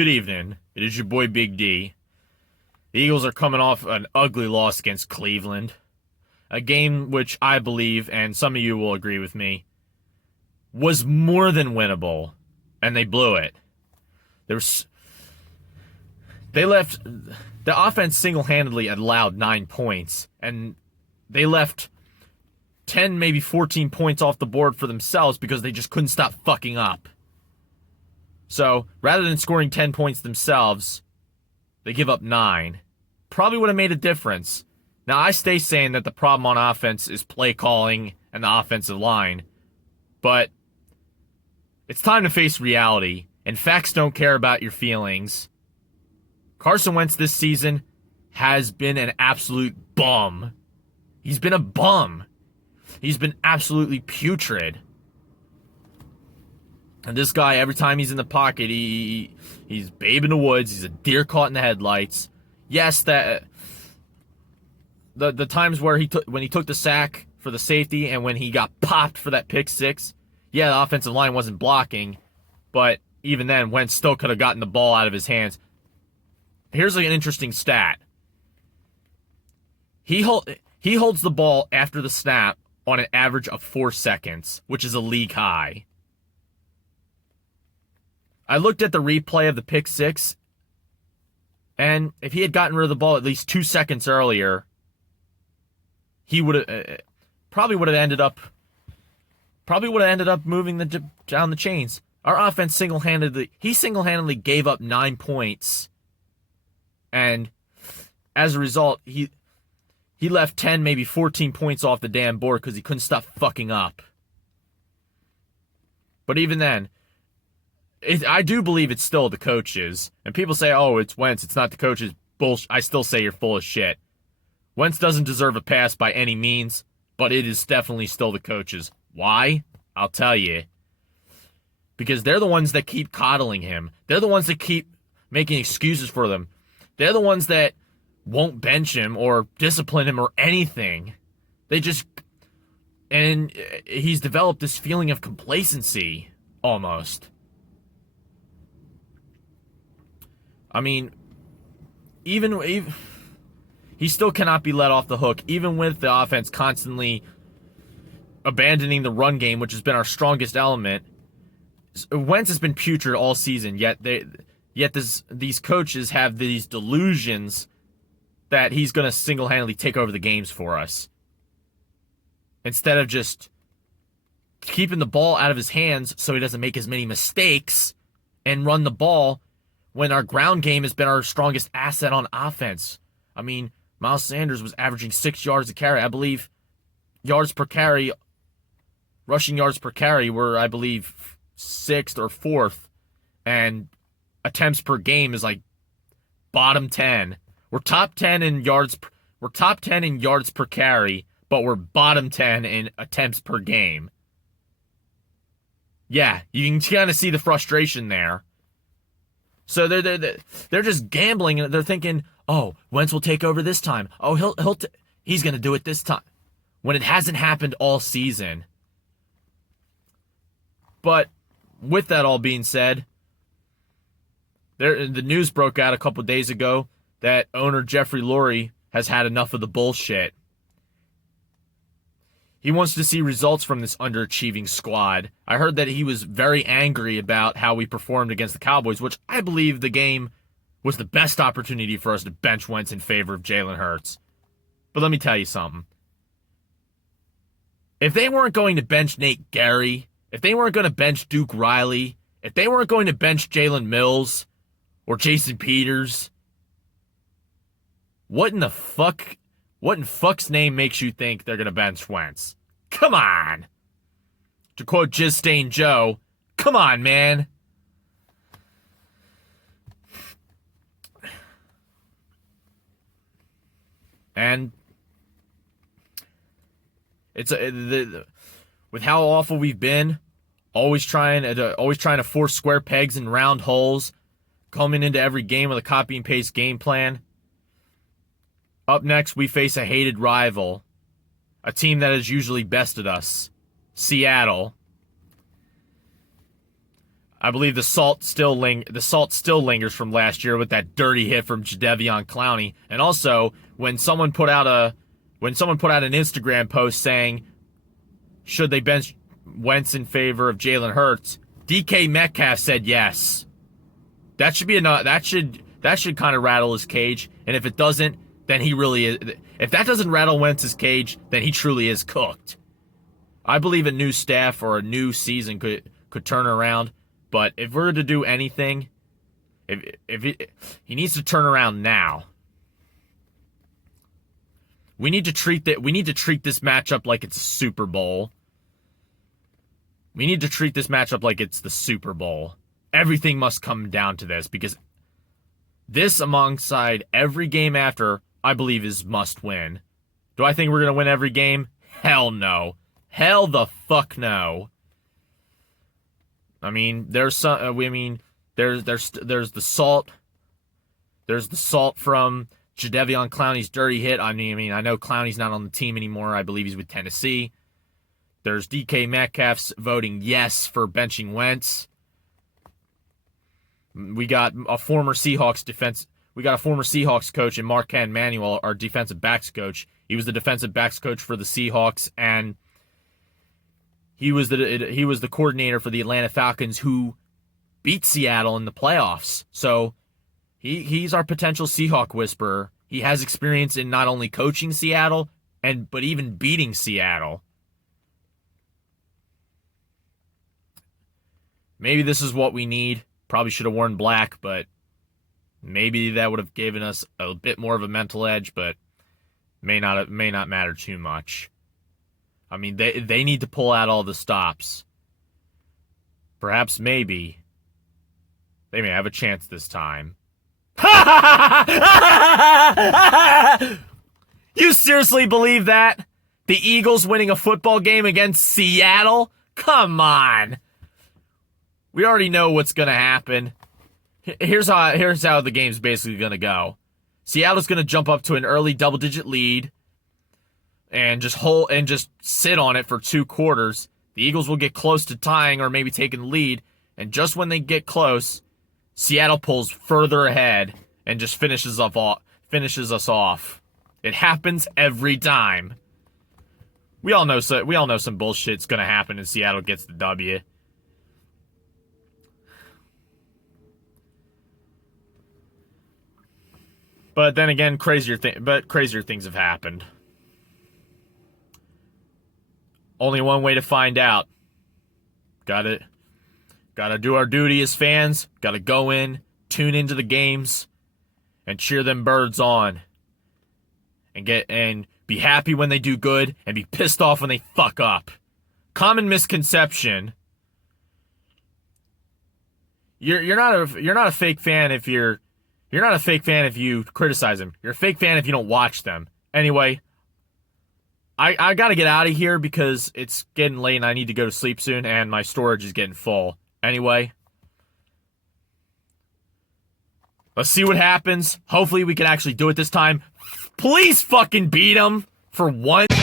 Good evening. It is your boy Big D. The Eagles are coming off an ugly loss against Cleveland. A game which I believe, and some of you will agree with me, was more than winnable, and they blew it. The offense single-handedly allowed 9 points, and they left 10, maybe 14 points off the board for themselves because they just couldn't stop fucking up. So, rather than scoring 10 points themselves, they give up 9. Probably would have made a difference. Now, I stay saying that the problem on offense is play calling and the offensive line, but it's time to face reality, and facts don't care about your feelings. Carson Wentz this season has been an absolute bum. He's been a bum. He's been absolutely putrid. And this guy, every time he's in the pocket, he's babe in the woods. He's a deer caught in the headlights. Yes, that the times where when he took the sack for the safety and when he got popped for that pick six, yeah, the offensive line wasn't blocking, but even then, Wentz still could have gotten the ball out of his hands. Here's an interesting stat. He holds the ball after the snap on an average of 4 seconds, which is a league high. I looked at the replay of the pick six, and if he had gotten rid of the ball at least 2 seconds earlier, he would have probably would have ended up moving down the chains. Our offense single-handedly gave up 9 points, and as a result, he left 10, maybe 14 points off the damn board because he couldn't stop fucking up. But even then, I do believe it's still the coaches. And people say, oh, it's Wentz, it's not the coaches. Bullshit. I still say you're full of shit. Wentz doesn't deserve a pass by any means, but it is definitely still the coaches. Why? I'll tell you. Because they're the ones that keep coddling him. They're the ones that keep making excuses for them. They're the ones that won't bench him or discipline him or anything. And he's developed this feeling of complacency, almost. I mean, even he still cannot be let off the hook, even with the offense constantly abandoning the run game, which has been our strongest element. Wentz has been putrid all season, yet these coaches have these delusions that he's going to single-handedly take over the games for us. Instead of just keeping the ball out of his hands so he doesn't make as many mistakes and run the ball when our ground game has been our strongest asset on offense. I mean, Miles Sanders was averaging 6 yards a carry. I believe yards per carry, rushing yards per carry were, I believe, 6th or 4th. And attempts per game is like bottom 10. We're top 10 in yards. We're top 10 in yards per carry, but we're bottom 10 in attempts per game. Yeah, you can kind of see the frustration there. So they're just gambling, and they're thinking, oh, Wentz will take over this time. Oh, he's going to do it this time, when it hasn't happened all season. But with that all being said, the news broke out a couple days ago that owner Jeffrey Lurie has had enough of the bullshit. He wants to see results from this underachieving squad. I heard that he was very angry about how we performed against the Cowboys, which I believe the game was the best opportunity for us to bench Wentz in favor of Jalen Hurts. But let me tell you something. If they weren't going to bench Nate Gary, if they weren't going to bench Duke Riley, if they weren't going to bench Jalen Mills or Jason Peters, what in fuck's name makes you think they're going to bench Wentz? Come on. To quote Jizz Stain Joe, come on, man. And with how awful we've been, always trying to force square pegs in round holes, coming into every game with a copy and paste game plan. Up next, we face a hated rival, a team that has usually bested us, Seattle. I believe the salt still lingers from last year with that dirty hit from 𝔡'𝔂𝔂𝔂𝔂𝔂𝔂𝔂𝔂𝔂 Clowney. And also, when someone put out an Instagram post saying, should they bench Wentz in favor of Jalen Hurts, DK Metcalf said yes. That should be enough. That should kind of rattle his cage. And if it doesn't, then he really is. If that doesn't rattle Wentz's cage, then he truly is cooked. I believe a new staff or a new season could turn around. But if we're to do anything, he needs to turn around now. We need to treat this matchup like it's a Super Bowl. We need to treat this matchup like it's the Super Bowl. Everything must come down to this, because this alongside every game after, I believe, is must win. Do I think we're going to win every game? Hell no. Hell the fuck no. I mean, there's the salt. There's the salt from 𝔡'𝔂𝔂𝔂𝔂𝔂𝔂𝔂𝔂𝔂𝔂's dirty hit. I mean, I know Clowney's not on the team anymore. I believe he's with Tennessee. There's DK Metcalf's voting yes for benching Wentz. We got a former Seahawks coach in Marquand Manuel, our defensive backs coach. He was the defensive backs coach for the Seahawks, and he was the coordinator for the Atlanta Falcons, who beat Seattle in the playoffs. So he's our potential Seahawk whisperer. He has experience in not only coaching Seattle, but even beating Seattle. Maybe this is what we need. Probably should have worn black, but maybe that would have given us a bit more of a mental edge, but may not matter too much. I mean, they need to pull out all the stops. Perhaps, maybe, they may have a chance this time. You seriously believe that? The Eagles winning a football game against Seattle? Come on. We already know what's going to happen. Here's how the game's basically going to go. Seattle's going to jump up to an early double-digit lead and just sit on it for 2 quarters. The Eagles will get close to tying or maybe taking the lead, and just when they get close, Seattle pulls further ahead and just finishes us off. It happens every time. We all know some bullshit's gonna happen and Seattle gets the W. But then again, crazier things have happened. Only one way to find out. Gotta do our duty as fans. Gotta go in, tune into the games, and cheer them birds on. And be happy when they do good, and be pissed off when they fuck up. Common misconception. You're not a fake fan if you're not a fake fan if you criticize them. You're a fake fan if you don't watch them. Anyway, I gotta get out of here because it's getting late and I need to go to sleep soon and my storage is getting full. Anyway, let's see what happens. Hopefully we can actually do it this time. Please fucking beat them for once.